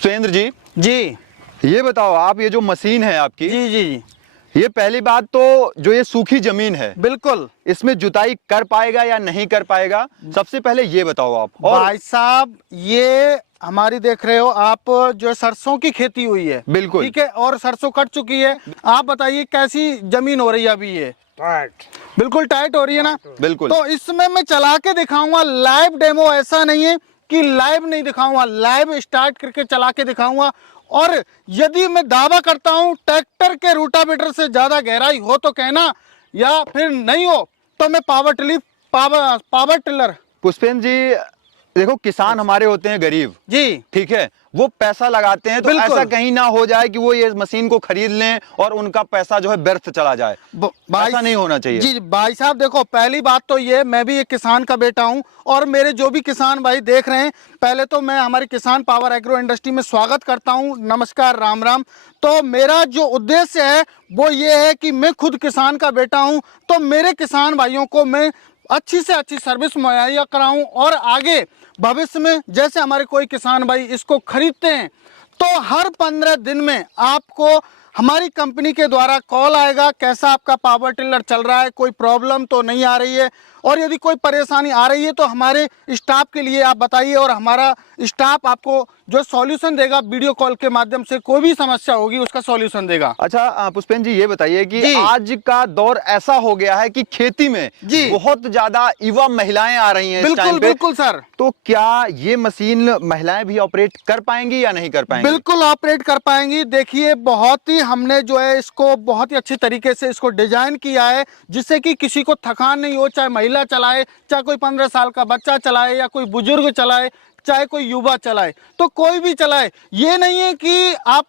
पुष्पेंद्र जी, जी ये बताओ आप, ये जो मशीन है आपकी, जी जी ये पहली बात तो जो ये सूखी जमीन है, बिल्कुल इसमें जुताई कर पाएगा या नहीं कर पाएगा, सबसे पहले ये बताओ आप। और भाई साहब, ये हमारी देख रहे हो आप, जो सरसों की खेती हुई है, बिल्कुल ठीक है, और सरसों कट चुकी है। आप बताइए कैसी जमीन हो रही है अभी? ये बिल्कुल टाइट हो रही है ना। बिल्कुल। तो इसमें मैं चला के दिखाऊंगा, लाइव डेमो, ऐसा नहीं है कि लाइव नहीं दिखाऊंगा, लाइव स्टार्ट करके चला के दिखाऊंगा। और यदि मैं दावा करता हूं ट्रैक्टर के रूटावेटर से ज्यादा गहराई हो तो कहना, या फिर नहीं हो तो मैं पावर टिलर। पुष्पेंद्र जी, देखो किसान हमारे होते हैं गरीब, जी ठीक है, वो पैसा लगाते हैं, तो बिल्कुल। ऐसा कहीं ना हो जाए कि वो ये मशीन को खरीद लें और उनका पैसा जो है व्यर्थ चला जाए। ऐसा नहीं होना चाहिए। जी भाई साहब, देखो पहली बात तो ये, मैं भी एक किसान का बेटा हूं, और मेरे जो भी किसान भाई देख रहे हैं, पहले तो मैं हमारे किसान पावर एग्रो इंडस्ट्री में स्वागत करता हूं। नमस्कार, राम राम। तो मेरा जो उद्देश्य है वो ये है कि मैं खुद किसान का बेटा हूं, तो मेरे किसान भाइयों को मैं अच्छी से अच्छी सर्विस मुहैया कराऊं, और आगे भविष्य में जैसे हमारे कोई किसान भाई इसको खरीदते हैं तो हर 15 दिन में आपको हमारी कंपनी के द्वारा कॉल आएगा, कैसा आपका पावर टिलर चल रहा है, कोई प्रॉब्लम तो नहीं आ रही है, और यदि कोई परेशानी आ रही है तो हमारे स्टाफ के लिए आप बताइए, और हमारा स्टाफ आपको जो सॉल्यूशन देगा वीडियो कॉल के माध्यम से, कोई भी समस्या होगी उसका सॉल्यूशन देगा। अच्छा पुष्पेंद्र जी, ये बताइए कि जी। आज का दौर ऐसा हो गया है कि खेती में जी। बहुत ज्यादा युवा महिलाएं आ रही हैं इस टाइम बिल्कुल पे। बिल्कुल सर। तो क्या ये मशीन महिलाएं भी ऑपरेट कर पाएंगी या नहीं कर पाएंगी? बिल्कुल ऑपरेट कर पाएंगी। देखिए, बहुत ही हमने जो है इसको बहुत ही अच्छी तरीके से इसको डिजाइन किया है, जिससे कि किसी को थकान नहीं हो, चाहे महिला चलाए, चाहे कोई 15 साल का बच्चा चलाए, या कोई बुजुर्ग चलाए, चाहे कोई युवा चलाए, तो कोई भी चलाए। ये नहीं है कि आप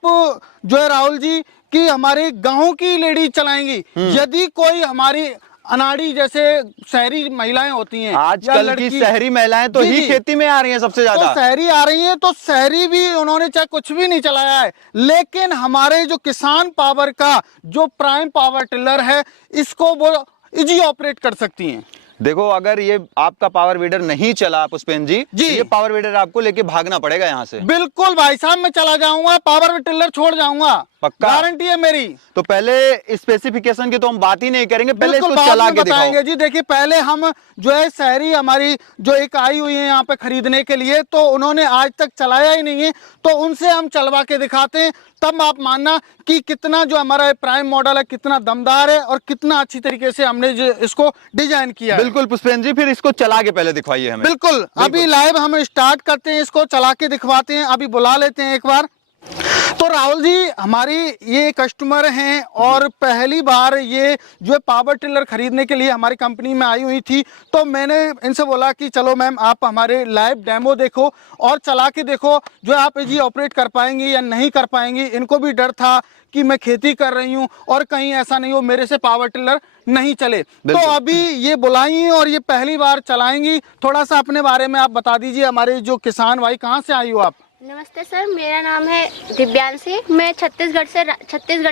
जो है राहुल जी कि हमारे गांव की लेडी चलाएंगी। यदि कोई हमारी अनाड़ी जैसे शहरी महिलाएं होती हैं, आजकल की शहरी महिलाएं तो ही खेती में आ रही हैं सबसे ज्यादा। तो शहरी आ रही हैं, तो शहरी भी उन्होंने चाहे कुछ भी नहीं चलाया है, लेकिन हमारे जो किसान पावर का जो प्राइम पावर टिलर है, इसको वो इजी ऑपरेट कर सकती हैं। देखो, अगर ये आपका पावर वीडर नहीं चला पुष्पेंद्र जी, जी। तो ये पावर वीडर आपको लेके भागना पड़ेगा यहाँ से। बिल्कुल भाई साहब, मैं चला जाऊंगा, पावर टिलर छोड़ जाऊंगा, पक्का? गारंटी है मेरी। तो पहले स्पेसिफिकेशन की तो हम बात ही नहीं करेंगे, पहले इसको चला के बताएंगे जी। देखिए, पहले हम जो है शहरी हमारी जो एक आई हुई है यहाँ पे खरीदने के लिए, तो उन्होंने आज तक चलाया ही नहीं है, तो उनसे हम चलवा के दिखाते हैं, तब आप मानना कि कितना जो हमारा प्राइम मॉडल है कितना दमदार है, और कितना अच्छी तरीके से हमने इसको डिजाइन किया है। बिल्कुल पुष्पेंद्र जी, फिर इसको चला के पहले दिखवाइए हमें। बिल्कुल। अभी लाइव हम स्टार्ट करते हैं, इसको चला के दिखवाते हैं, अभी बुला लेते हैं एक बार। तो राहुल जी, हमारी ये कस्टमर हैं, और पहली बार ये जो पावर टिलर खरीदने के लिए हमारी कंपनी में आई हुई थी, तो मैंने इनसे बोला कि चलो मैम, आप हमारे लाइव डेमो देखो और चला के देखो, जो आप इजी ऑपरेट कर पाएंगी या नहीं कर पाएंगी। इनको भी डर था कि मैं खेती कर रही हूँ और कहीं ऐसा नहीं हो मेरे से पावर टिलर नहीं चले, तो अभी ये बुलाई और ये पहली बार चलाएंगी। थोड़ा सा अपने बारे में आप बता दीजिए, हमारे जो किसान भाई, कहाँ से आई हो आप? नमस्ते सर, मेरा नाम है दिव्यांशी, मैं छत्तीसगढ़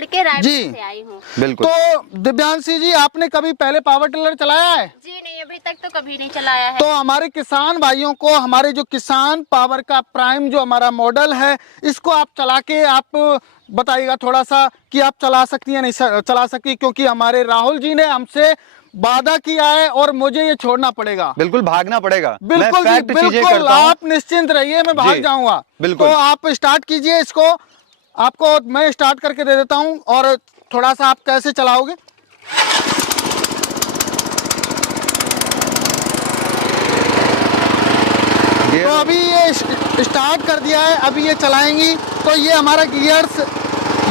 के रायपुर से आई हूँ। बिल्कुल। तो दिव्यांशी जी, आपने कभी पहले पावर टिलर चलाया है? जी नहीं, अभी तक तो कभी नहीं चलाया है। तो हमारे किसान भाइयों को हमारे जो किसान पावर का प्राइम जो हमारा मॉडल है, इसको आप चला के आप बताइएगा थोड़ा सा कि आप चला सकती हैं नहीं चला सकती, क्योंकि हमारे राहुल जी ने हमसे वादा किया है और मुझे ये छोड़ना पड़ेगा। बिल्कुल, भागना पड़ेगा। बिल्कुल मैं बिल्कुल, आप निश्चिंत रहिए, मैं भाग जाऊंगा। बिल्कुल। तो आप स्टार्ट कीजिए इसको, आपको मैं स्टार्ट करके दे देता हूं, और थोड़ा सा आप कैसे चलाओगे। तो अभी ये स्टार्ट कर दिया है, अभी ये चलाएंगी। तो ये हमारा गियर्स,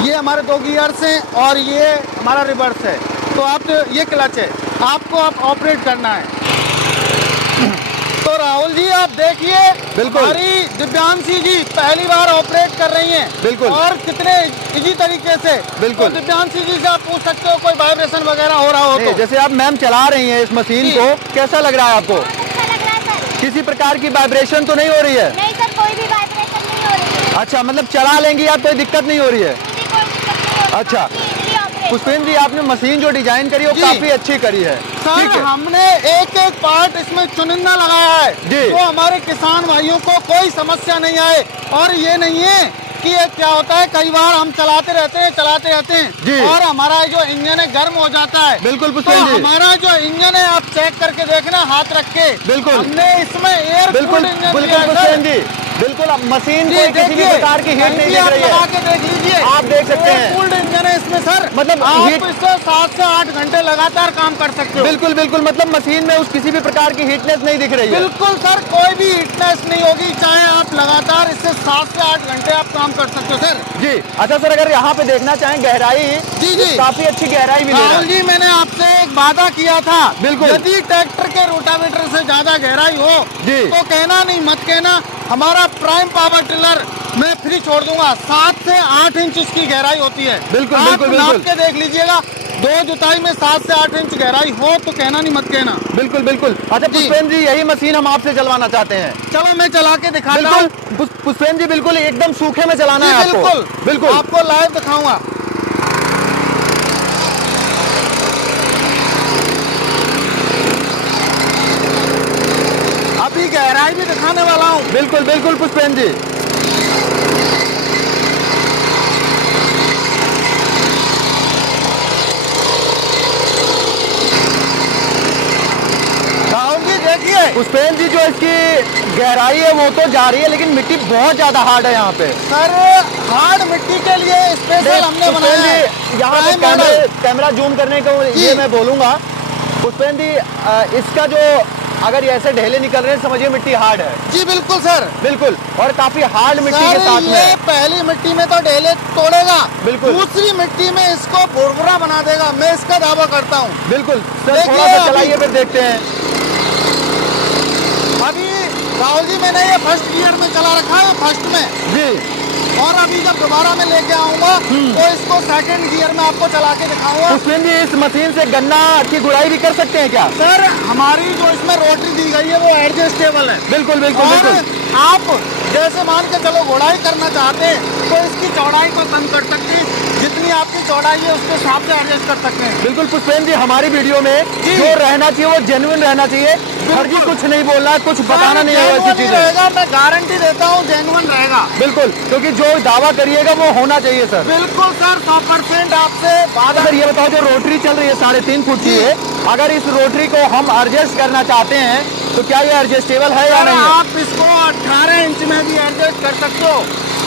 ये हमारे 2 गियर्स हैं, और ये हमारा रिवर्स है। तो आप, ये क्लच है, आपको आप ऑपरेट करना है। तो राहुल जी, आप देखिए, बिल्कुल, हमारी दिव्यांशी जी पहली बार ऑपरेट कर रही हैं। बिल्कुल। और कितने इजी तरीके से। बिल्कुल। तो दिव्यांशी जी से आप पूछ सकते हो कोई वाइब्रेशन वगैरह हो रहा हो तो। जैसे आप मैम चला रही हैं इस मशीन को, कैसा लग रहा है आपको? अच्छा लग रहा है सर। किसी प्रकार की वाइब्रेशन तो नहीं हो रही है? नहीं सर, कोई भी वाइब्रेशन नहीं हो रही है। अच्छा, मतलब चला लेंगी आप, कोई दिक्कत नहीं हो रही है? कोई दिक्कत नहीं हो रही। अच्छा। इजीली ऑपरेट पुष्पेंद्र जी, आपने मशीन जो डिजाइन करी है वो जी। काफी अच्छी करी है। ठीक सर है। हमने एक एक पार्ट इसमें चुनिंदा लगाया है जी। तो हमारे किसान भाइयों को कोई समस्या नहीं आए। और ये नहीं है कि ये क्या होता है, कई बार हम चलाते रहते जी। हैं और हमारा जो इंजन है गर्म हो जाता है। बिल्कुल तो पुष्पेंद्र जी। हमारा जो इंजन है आप चेक करके देखना हाथ रख के। बिल्कुल। हमने इसमें एयर बिल्कुल इंजन बिल्कुल दिया है, सर। पुष्पेंद्र जी, बिल्कुल अब मशीन जी, को किसी भी देखिए, प्रकार की हीट कहीं नहीं भी दिख आप रही लगा है। के देख लीजिए, आप देख सकते हैं। कूल्ड इंजन है इसमें सर। मतलब आप हीट- इससे 7 से 8 घंटे लगातार काम कर सकते हो। बिल्कुल बिल्कुल, मतलब मशीन में उस किसी भी प्रकार की हीटनेस नहीं दिख रही है। बिल्कुल सर, कोई भी हीटनेस नहीं होगी, चाहे आप लगातार इससे 7 से 8 घंटे आप काम कर सकते हो सर। जी। अच्छा सर, अगर यहाँ पे देखना चाहें गहराई, जी, जी। काफी अच्छी गहराई भी ले रहा राहुल है। जी, मैंने आपसे एक वादा किया था, बिल्कुल। यदि ट्रैक्टर के रोटावेटर से ज्यादा गहराई हो जी। तो कहना नहीं, मत कहना। हमारा प्राइम पावर टिलर मैं फ्री छोड़ दूंगा। 7 से 8 इंच इसकी गहराई होती है। बिल्कुल, आप बिल्कुल, नाप बिल्कुल। के देख लीजिएगा, 2 जुताई में 7 से 8 इंच गहराई हो तो कहना नहीं, मत कहना। बिल्कुल बिल्कुल। अच्छा जी। पुष्पेंद्र जी, यही मशीन हम आपसे चलवाना चाहते हैं। चलो मैं चला के दिखाता बिल्कुल हूँ। पुष्पेंद्र जी, बिल्कुल एकदम सूखे में चलाना जी, है आपको। बिल्कुल बिल्कुल आपको लाइव दिखाऊंगा। अभी गहराई भी दिखाने वाला हूँ। बिल्कुल बिल्कुल पुष्पेंद्र जी। राहुल जी देखिए, पुष्पेंद्र जी, जो इसकी गहराई है वो तो जा रही है, लेकिन मिट्टी बहुत ज्यादा हार्ड है यहाँ पे। सर हार्ड मिट्टी के लिए स्पेशल हमने बनाया है। यहाँ पे प्राइम मॉडल। कैमरा जूम करने को जी। ये मैं बोलूंगा पुष्पेंद्र जी, इसका जो अगर ये ऐसे ढेले निकल रहे हैं, समझिए मिट्टी हार्ड है। जी बिल्कुल सर। बिल्कुल, और काफी हार्ड मिट्टी के सर साथ ये में। पहली मिट्टी में तो ढेले तोड़ेगा, बिल्कुल। दूसरी मिट्टी में इसको भुरभुरा बना देगा, मैं इसका दावा करता हूँ। बिल्कुल सर, देखिए थोड़ा सा अभी- चलाइए फिर देखते हैं। अभी राहुल जी मैंने ये फर्स्ट गियर में चला रखा है, फर्स्ट में, जी। और अभी जब दोबारा मैं लेके आऊंगा तो इसको सेकंड गियर में आपको चला के दिखाऊंगा। पुष्पेंद्र जी, इस मशीन से गन्ना की गुड़ाई भी कर सकते हैं क्या? सर हमारी जो इसमें रोटरी दी गई है वो एडजस्टेबल है। बिल्कुल बिल्कुल और बिल्कुल। आप जैसे मान के चलो गुड़ाई करना चाहते हैं तो इसकी चौड़ाई को कम कर सकते हैं, जितनी आपकी चौड़ाई है उसके हिसाब से एडजस्ट कर सकते हैं। बिल्कुल पुष्पेंद्र जी, हमारी वीडियो में जी। जो रहना चाहिए वो जेन्युइन रहना चाहिए। फर्जी कुछ नहीं बोलना है, कुछ बताना नहीं है ऐसी जेन्युइन ही चीजें। रहेगा, मैं गारंटी देता हूँ जेन्युइन रहेगा। बिल्कुल, क्योंकि जो दावा करिएगा वो होना चाहिए सर। बिल्कुल सर, 100% आपसे वादा। अगर ये बताओ, जो रोटरी चल रही है 3.5 फुट की जी। है, अगर इस रोटरी को हम एडजस्ट करना चाहते हैं तो क्या ये एडजस्टेबल है या सर, नहीं है? आप इसको 18 इंच में भी एडजस्ट कर सकते हो।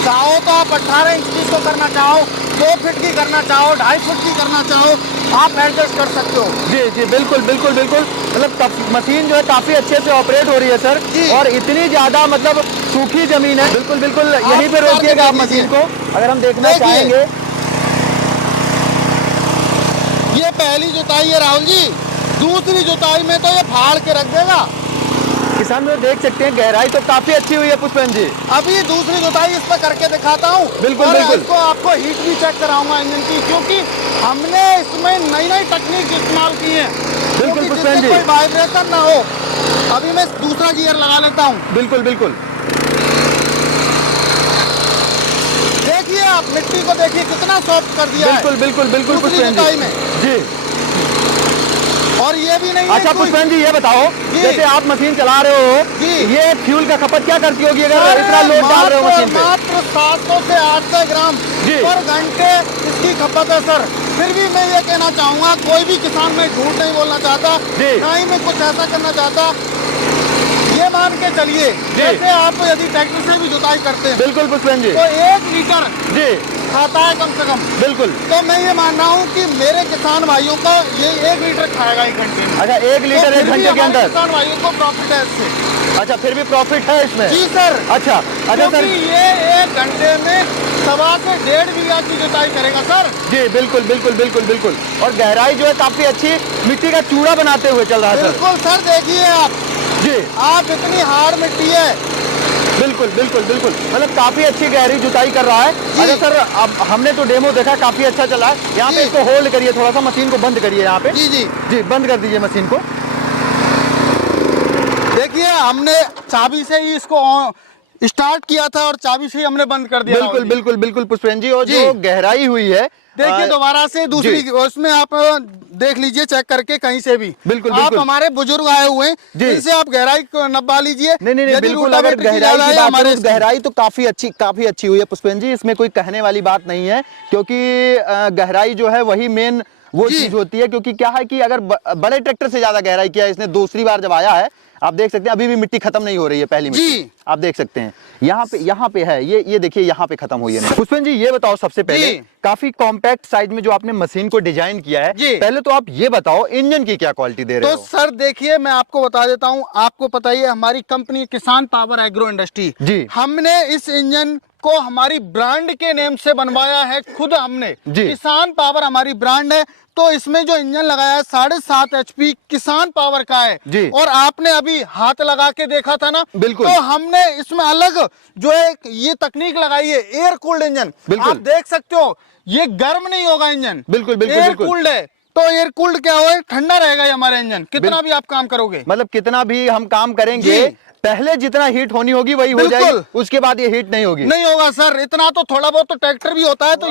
चाहो तो आप 18 इंच की इसको करना चाहो, 2 फीट की करना चाहो, 2.5 फुट की करना चाहो, आप एडजस्ट कर सकते हो। जी जी बिल्कुल बिल्कुल बिल्कुल। मतलब मशीन जो है काफी अच्छे से ऑपरेट हो रही है सर, जी। और इतनी ज्यादा मतलब सूखी जमीन है। बिल्कुल बिल्कुल, यहीं पे उतार के रोकिएगा आप देख मशीन लीजिए। को, अगर हम देखना देखिए। चाहेंगे। ये पहली जुताई है राहुल जी, दूसरी जुताई में तो ये फाड़ के रख देगा। किसान लोग देख सकते हैं, गहराई तो काफी अच्छी हुई है पुष्पेंद्र जी। अभी दूसरी जुताई इस पर करके दिखाता हूँ। बिल्कुल, और बिल्कुल। इसको आपको हीट भी चेक कराऊंगा इंजन की, क्योंकि हमने इसमें नई नई तकनीक इस्तेमाल की है, बिल्कुल, क्योंकि पुष्पेंद्र जिससे जी। कोई वाइब्रेशन ना हो। अभी मैं दूसरा गियर लगा लेता हूँ। बिल्कुल बिल्कुल। देखिए आप मिट्टी को देखिए कितना सॉफ्ट कर दिया बिल्कुल बिल्कुल बिल्कुल दूसरी पुष्पेंद्र जुताई जी। में। जी। और ये भी नहीं है अच्छा कोई- पुष्पेंद्र जी, ये बताओ, जी। जैसे आप मशीन चला रहे हो, जी। ये फ्यूल का खपत क्या करती होगी अगर अरे इतना लोड डाल रहे हो मात्र- मशीन पे? मात्र 700 से 800 ग्राम जी। पर घंटे इसकी खपत है सर। फिर भी मैं ये कहना चाहूँगा, कोई भी किसान, मैं झूठ नहीं बोलना चाहता, जी। ना ही मैं कुछ ऐसा करना चाहता। ये मान के चलिए, जैसे आप यदि ट्रैक्टर से भी जुताई करते हैं बिल्कुल पुष्पेंद्र जी। तो 1 लीटर जी खाता है कम से कम। बिल्कुल। तो मैं ये मान रहा हूँ कि मेरे किसान भाइयों का ये 1 लीटर खाएगा 1 घंटे में। अच्छा, 1 लीटर तो 1 फिर भी घंटे के हमारे अंदर? किसान भाइयों को प्रॉफिट है इससे। अच्छा, फिर भी प्रॉफिट है इसमें? जी सर। अच्छा अच्छा क्योंकि सर। ये 1 घंटे में 1.25 से 1.5 बीघा की जुताई करेगा सर। जी बिल्कुल बिल्कुल बिल्कुल बिल्कुल। और गहराई जो है काफी अच्छी, मिट्टी का चूड़ा बनाते हुए चल रहा है सर। बिल्कुल सर, देखिए जी आप इतनी हार्ड मिट्टी है। बिल्कुल बिल्कुल बिल्कुल, मतलब काफी अच्छी गहरी जुताई कर रहा है। जी। अच्छा सर, अब हमने तो डेमो देखा, काफी अच्छा चला है। यहाँ पे जी। इसको होल्ड करिए, थोड़ा सा मशीन को बंद करिए यहाँ पे। जी जी। जी, बंद कर दीजिए मशीन को। देखिए हमने चाबी से ही इसको स्टार्ट किया था और चाबी से ही हमने बंद कर दिया। बिल्कुल बिल्कुल बिल्कुल पुष्पेंद्र जी, और जी। जो गहराई हुई है देखिए दोबारा से दूसरी उसमें आप देख लीजिए, चेक करके कहीं से भी। बिल्कुल आप बिल्कुल। हमारे बुजुर्ग आए हुए हैं, इनसे आप गहराई को नपा लीजिए। नहीं नहीं नहीं, यदि बिल्कुल। अगर रोटावेटर की गहराई ज्यादा की है बात हमारे करूं तो गहराई तो काफी अच्छी हुई है पुष्पेंद्र जी, इसमें कोई कहने वाली बात नहीं है, क्योंकि गहराई जो है वही मेन वो चीज होती है। क्योंकि क्या है कि अगर बड़े ट्रैक्टर से ज्यादा गहराई किया है इसने, दूसरी बार जब आया है, आप देख सकते हैं अभी भी मिट्टी खत्म नहीं हो रही है, पहली मिट्टी आप देख सकते हैं यहाँ पे है, ये देखिए यहाँ पे खत्म हुई है। पुष्पेंद्र जी ये बताओ, सबसे पहले काफी कॉम्पैक्ट साइज में जो आपने मशीन को डिजाइन किया है, पहले तो आप ये बताओ इंजन की क्या क्वालिटी दे रहे हो? तो सर देखिए, मैं आपको बता देता हूँ, आपको पता ही है हमारी कंपनी किसान पावर एग्रो इंडस्ट्री जी, हमने इस इंजन को हमारी ब्रांड के नेम से बनवाया है, खुद हमने। किसान पावर हमारी ब्रांड है, तो इसमें जो इंजन लगाया है 7.5 HP किसान पावर का है जी। और आपने अभी हाथ लगा के देखा था ना, बिल्कुल। तो हमने इसमें अलग जो है ये तकनीक लगाई है, एयर कूल्ड इंजन। आप देख सकते हो ये गर्म नहीं होगा इंजन, बिल्कुल बिल्कुल एयर कूल्ड है। तो एयर कूल्ड क्या हो, ठंडा रहेगा ये हमारा इंजन, कितना भी आप काम करोगे, मतलब कितना भी हम काम करेंगे, पहले जितना हीट होनी होगी वही हो जाएगी, उसके बाद ये हीट नहीं होगी। नहीं होगा सर, इतना तो थोड़ा बहुत तो ट्रैक्टर भी होता है, तो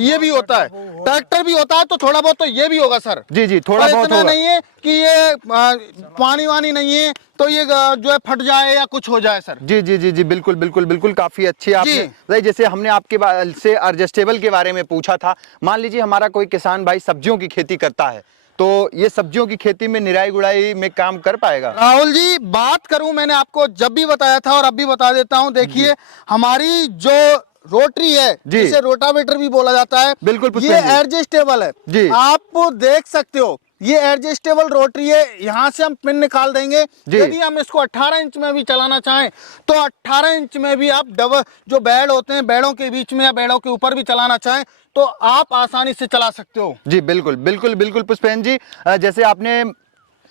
ये भी होता है, ट्रैक्टर भी होता है, तो थोड़ा बहुत तो ये भी होगा सर। जी जी, थोड़ा बहुत इतना नहीं है कि ये पानी वानी नहीं है तो ये जो है फट जाए या कुछ हो जाए सर। जी जी जी जी, बिल्कुल बिल्कुल बिल्कुल, काफी अच्छी आपने, जैसे हमने आपके से एडजस्टेबल के बारे में पूछा था, मान लीजिए हमारा कोई किसान भाई सब्जियों की खेती करता है, तो ये सब्जियों की खेती में निराई गुड़ाई में काम कर पाएगा? राहुल जी बात करूं, मैंने आपको जब भी बताया था और अब भी बता देता हूं, देखिए हमारी जो रोटरी है जिसे रोटावेटर भी बोला जाता है, बिल्कुल ये एडजस्टेबल है जी। आप देख सकते हो ये एडजस्टेबल रोटरी है, यहाँ से हम पिन निकाल देंगे। यदि हम इसको 18 इंच में भी चलाना चाहें तो 18 इंच में भी आप डबल जो बेड होते हैं, बेड़ों के बीच में या बेड़ों के ऊपर भी चलाना चाहें तो आप आसानी से चला सकते हो। जी बिल्कुल बिल्कुल बिल्कुल पुष्पेंद्र जी, जैसे आपने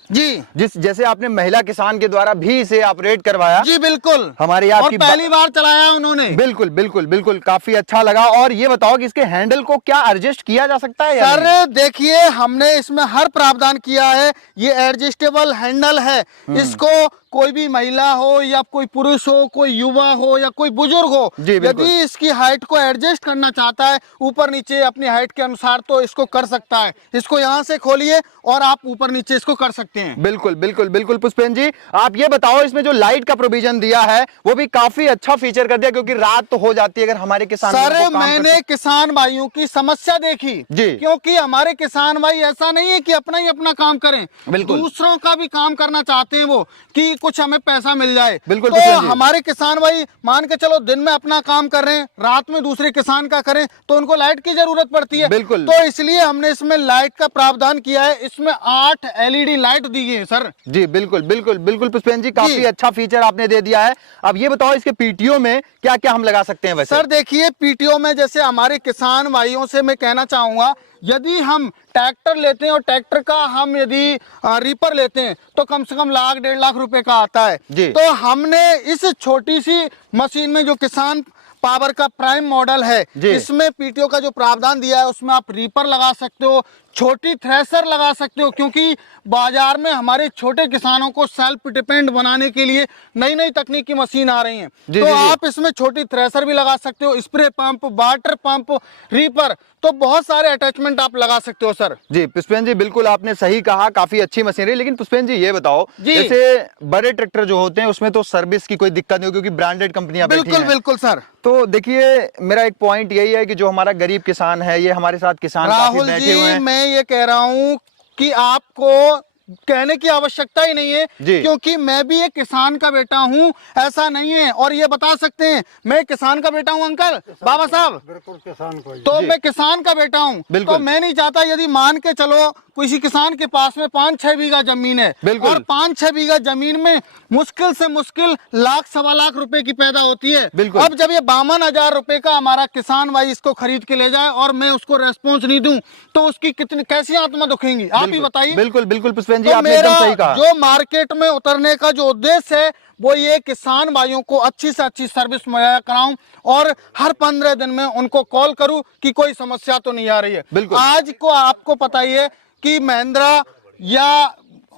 जैसे आपने महिला किसान के द्वारा भी इसे ऑपरेट करवाया जी, बिल्कुल हमारे यहाँ की पहली बार चलाया उन्होंने, बिल्कुल बिल्कुल बिल्कुल, काफी अच्छा लगा। और ये बताओ कि इसके हैंडल को क्या एडजस्ट किया जा सकता है? सर देखिए हमने इसमें हर प्रावधान किया है, ये एडजस्टेबल हैंडल है, इसको कोई भी महिला हो या कोई पुरुष हो, कोई युवा हो या कोई बुजुर्ग हो, यदि इसकी हाइट को एडजस्ट करना चाहता है ऊपर नीचे अपनी हाइट के अनुसार तो इसको कर सकता है। इसको यहाँ से खोलिए और आप ऊपर नीचे इसको कर सकते हैं। बिल्कुल बिल्कुल बिल्कुल पुष्पेंद्र जी, आप ये बताओ इसमें जो लाइट का प्रोविजन दिया है वो भी काफी अच्छा फीचर कर दिया, क्योंकि रात तो हो जाती है अगर हमारे किसान। सर मैंने किसान भाइयों की समस्या देखी जी, क्योंकि हमारे किसान भाई ऐसा नहीं है कि अपना ही अपना काम करें, दूसरों का भी काम करना चाहते हैं वो, कि कुछ हमें पैसा मिल जाए। बिल्कुल तो हमारे किसान भाई मान के चलो दिन में अपना काम कर रहे हैं, रात में दूसरे किसान का करें तो उनको लाइट की जरूरत पड़ती है। बिल्कुल, तो इसलिए हमने इसमें लाइट का प्रावधान किया है, इसमें 8 LED लाइट दी गई है सर। जी बिल्कुल बिल्कुल बिल्कुल पुष्पेंद्र जी, काफी अच्छा फीचर आपने दे दिया है। अब ये बताओ इसके पीटीओ में क्या क्या हम लगा सकते हैं? वैसे सर देखिए पीटीओ में जैसे हमारे किसान भाइयों से मैं कहना चाहूंगा, यदि हम ट्रैक्टर लेते हैं और ट्रैक्टर का हम यदि रीपर लेते हैं तो कम से कम लाख 1.5 लाख रुपए का आता है। तो हमने इस छोटी सी मशीन में जो किसान पावर का प्राइम मॉडल है, इसमें पीटीओ का जो प्रावधान दिया है उसमें आप रीपर लगा सकते हो, छोटी थ्रेसर लगा सकते हो, क्योंकि बाजार में हमारे छोटे किसानों को सेल्फ डिपेंड बनाने के लिए नई नई तकनीक की मशीन आ रही हैं, तो आप इसमें छोटी थ्रेसर भी लगा सकते हो, spray pump, water pump, reaper, तो बहुत सारे अटैचमेंट आप लगा सकते हो सर। जी पुष्पेंद्र जी बिल्कुल आपने सही कहा, काफी अच्छी मशीन है। लेकिन पुष्पेंद्र जी ये बताओ, जैसे बड़े ट्रैक्टर जो होते हैं उसमें तो सर्विस की कोई दिक्कत नहीं होगी क्योंकि ब्रांडेड कंपनियां बैठी हैं। बिल्कुल बिल्कुल सर। तो देखिए मेरा एक पॉइंट यही है कि जो हमारा गरीब किसान है, ये हमारे साथ किसान काफी बैठे हुए हैं। मैं ये कह रहा हूँ कि आपको कहने की आवश्यकता ही नहीं है, क्योंकि मैं भी एक किसान का बेटा हूँ, ऐसा नहीं है। और ये बता सकते हैं मैं किसान का बेटा हूँ अंकल बाबा साहब, बिल्कुल किसान को, तो मैं किसान का बेटा हूँ, तो मैं नहीं चाहता यदि मान के चलो किसी किसान के पास में 5-6 बीघा जमीन है और 5-6 बीघा जमीन में मुश्किल से मुश्किल 1-1.25 लाख रुपए की पैदा होती है। अब जब ये 52,000 रुपए का हमारा किसान भाई इसको खरीद के ले जाए और मैं उसको रेस्पॉन्स नहीं दूं तो उसकी कितनी कैसी आत्मा दुखेगी, आप ही बताइए। बिल्कुल बिल्कुल पुष्पेंद्र जी, आपने एकदम सही कहा। जो मार्केट में उतरने का जो उद्देश्य है वो ये किसान भाइयों को अच्छी से अच्छी सर्विस मुहैया कराऊं और हर 15 दिन में उनको कॉल करूं कि कोई समस्या तो नहीं आ रही है। बिल्कुल आज को आपको पता ही है कि महिंद्रा या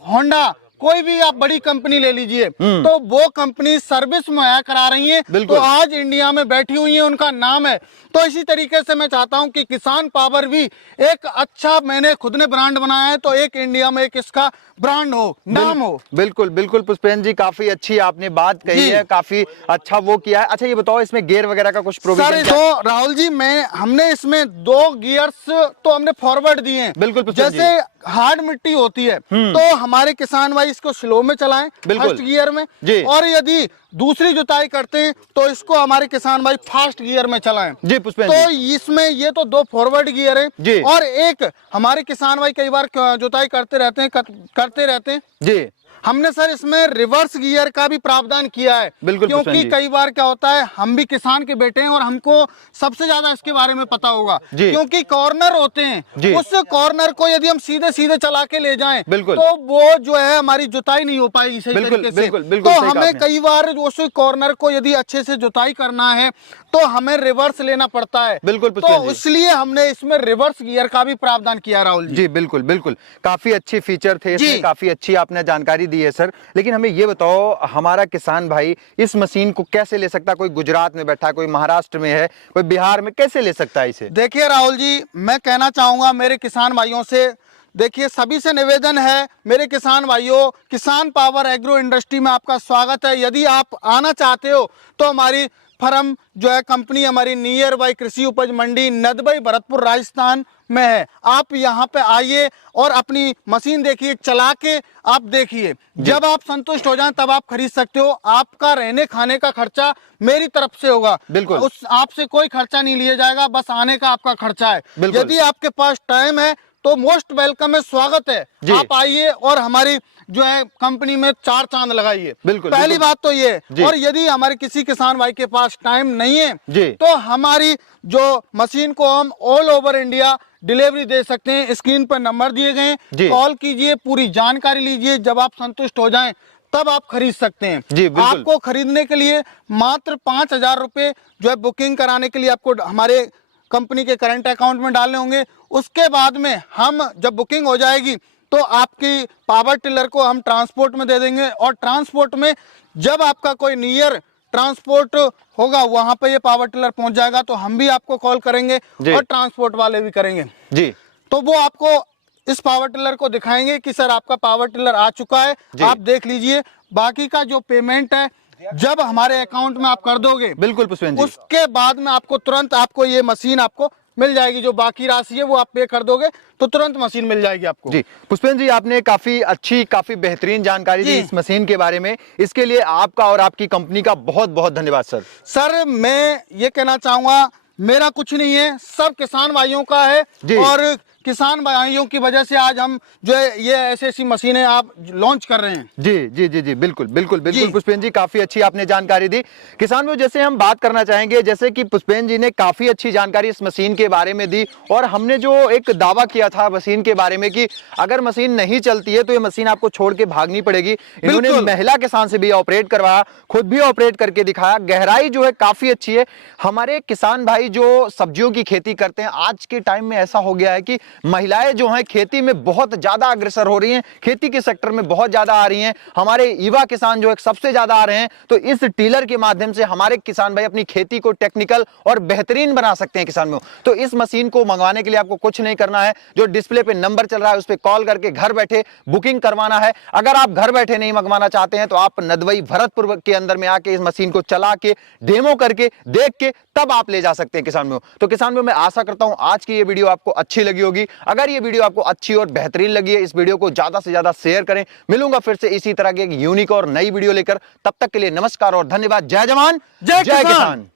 होंडा कोई भी आप बड़ी कंपनी ले लीजिए तो वो कंपनी सर्विस मुहैया करा रही है, तो आज इंडिया में बैठी हुई है, उनका नाम है। तो इसी तरीके से मैं चाहता हूं कि किसान पावर भी एक अच्छा, मैंने खुद ने ब्रांड बनाया है, तो एक इंडिया में एक इसका ब्रांड हो, नाम हो। बिल्कुल बिल्कुल पुष्पेंद्र जी, काफी अच्छी आपने बात कही है, काफी अच्छा वो किया है। अच्छा ये बताओ, इसमें गियर वगैरह का कुछ प्रोविजन सर तो राहुल जी, हमने इसमें 2 गियर्स तो हमने फॉरवर्ड दिए हैं। बिल्कुल, जैसे हार्ड मिट्टी होती है तो हमारे किसान भाई इसको स्लो में चलाएं फर्स्ट गियर में, और यदि दूसरी जुताई करते हैं तो इसको हमारे किसान भाई फास्ट गियर में चलाएं जी पुष्पेंद्र तो इसमें ये तो 2 फॉरवर्ड गियर है, और एक हमारे किसान भाई कई बार जुताई करते रहते हैं जी। हमने सर इसमें रिवर्स गियर का भी प्रावधान किया है, क्योंकि कई बार क्या होता है, हम भी किसान के बेटे हैं और हमको सबसे ज्यादा इसके बारे में पता होगा, क्योंकि कॉर्नर होते हैं, उस कॉर्नर को यदि हम सीधे सीधे चला के ले जाएं तो वो जो है हमारी जुताई नहीं हो पाएगी सही तरीके से। तो हमें कई बार उस कॉर्नर को यदि अच्छे से जुताई करना है तो हमें रिवर्स लेना पड़ता है। तो इसलिए हमने इसमें रिवर्स गियर का भी प्रावधान किया राहुल जी। बिल्कुल बिल्कुल, काफी अच्छे फीचर थे इसमें, काफी अच्छी आपने जानकारी दी है सर। लेकिन हमें ये बताओ, हमारा किसान भाई इस मशीन को कैसे ले सकता है? कोई गुजरात में बैठा है, कोई महाराष्ट्र में है, कोई बिहार में, कैसे ले सकता है इसे? देखिए राहुल जी, मैं कहना चाहूंगा मेरे किसान भाइयों से, देखिए सभी से निवेदन है, मेरे किसान भाइयों, किसान पावर एग्रो इंडस्ट्री में आपका स्वागत है। यदि आप आना चाहते हो तो हमारी फर्म जो है, कंपनी हमारी नियर बाई कृषि उपज मंडी नदबई भरतपुर राजस्थान में है। आप यहाँ पे आइए और अपनी मशीन देखिए, चला के आप देखिए, जब आप संतुष्ट हो जाएं तब आप खरीद सकते हो। आपका रहने खाने का खर्चा मेरी तरफ से होगा, बिल्कुल आपसे कोई खर्चा नहीं लिया जाएगा, बस आने का आपका खर्चा है। यदि आपके पास टाइम है तो मोस्ट वेलकम है, स्वागत है, आप आइए और हमारी जो है कंपनी में 4 चांद लगाइए। पहली बात तो ये। और यदि हमारे किसी किसान भाई के पास टाइम नहीं है तो हमारी जो मशीन को हम ऑल ओवर इंडिया डिलीवरी दे सकते हैं। स्क्रीन पर नंबर दिए गए, कॉल कीजिए, पूरी जानकारी लीजिए, जब आप संतुष्ट हो जाएं तब आप खरीद सकते हैं। आपको खरीदने के लिए मात्र 5,000 रुपए जो है बुकिंग कराने के लिए आपको हमारे कंपनी के करंट अकाउंट में डालने होंगे। उसके बाद में हम जब बुकिंग हो जाएगी तो आपकी पावर टिलर को हम ट्रांसपोर्ट में दे देंगे, और ट्रांसपोर्ट में जब आपका कोई नियर ट्रांसपोर्ट होगा वहां पे ये पावर टिलर पहुंच जाएगा तो हम भी आपको कॉल करेंगे और ट्रांसपोर्ट वाले भी करेंगे जी। तो वो आपको इस पावर टिलर को दिखाएंगे कि सर आपका पावर टिलर आ चुका है, आप देख लीजिए। बाकी का जो पेमेंट है जब हमारे अकाउंट में आप कर दोगे, बिल्कुल पुष्पेंद्र जी, उसके बाद में आपको तुरंत आपको ये मशीन आपको मिल जाएगी। जो बाकी राशि है वो आप पे कर दोगे तो तुरंत मशीन मिल जाएगी आपको जी। पुष्पेंद्र जी, आपने काफी अच्छी, काफी बेहतरीन जानकारी दी इस मशीन के बारे में। इसके लिए आपका और आपकी कंपनी का बहुत बहुत धन्यवाद सर। सर मैं ये कहना चाहूंगा, मेरा कुछ नहीं है, सब किसान भाइयों का है, और किसान भाइयों की वजह से आज हम जो है ये ऐसी मशीनें आप लॉन्च कर रहे हैं। जी जी जी जी, बिल्कुल बिल्कुल बिल्कुल पुष्पेंद्र जी, काफी अच्छी आपने जानकारी दी। किसान भाई, जैसे हम बात करना चाहेंगे, जैसे कि पुष्पेंद्र जी ने काफी अच्छी जानकारी इस मशीन के बारे में दी, और हमने जो एक दावा किया था मशीन के बारे में कि अगर मशीन नहीं चलती है तो ये मशीन आपको छोड़ के भागनी पड़ेगी, इन्होंने महिला किसान से भी ऑपरेट करवाया, खुद भी ऑपरेट करके दिखाया। गहराई जो है काफी अच्छी है। हमारे किसान भाई जो सब्जियों की खेती करते हैं, आज के टाइम में ऐसा हो गया है कि महिलाएं जो हैं खेती में बहुत ज्यादा अग्रसर हो रही हैं, खेती के सेक्टर में बहुत ज्यादा आ रही हैं। हमारे युवा किसान जो है सबसे ज्यादा आ रहे हैं। तो इस टीलर के माध्यम से हमारे किसान भाई अपनी खेती को टेक्निकल और बेहतरीन बना सकते हैं किसान में। तो इस मशीन को मंगवाने के लिए आपको कुछ नहीं करना है, जो डिस्प्ले पे नंबर चल रहा है उस पर कॉल करके घर बैठे बुकिंग करवाना है। अगर आप घर बैठे नहीं मंगवाना चाहते हैं तो आप नदबई भरतपुर के अंदर में आके इस मशीन को चला के डेमो करके देख के तब आप ले जा सकते हैं किसान में। तो किसान में मैं आशा करता हूं आज की ये वीडियो आपको अच्छी लगी होगी। अगर ये वीडियो आपको अच्छी और बेहतरीन लगी है, इस वीडियो को ज्यादा से ज्यादा शेयर करें। मिलूंगा फिर से इसी तरह की एक यूनिक और नई वीडियो लेकर, तब तक के लिए नमस्कार और धन्यवाद। जय जवान जय किसान।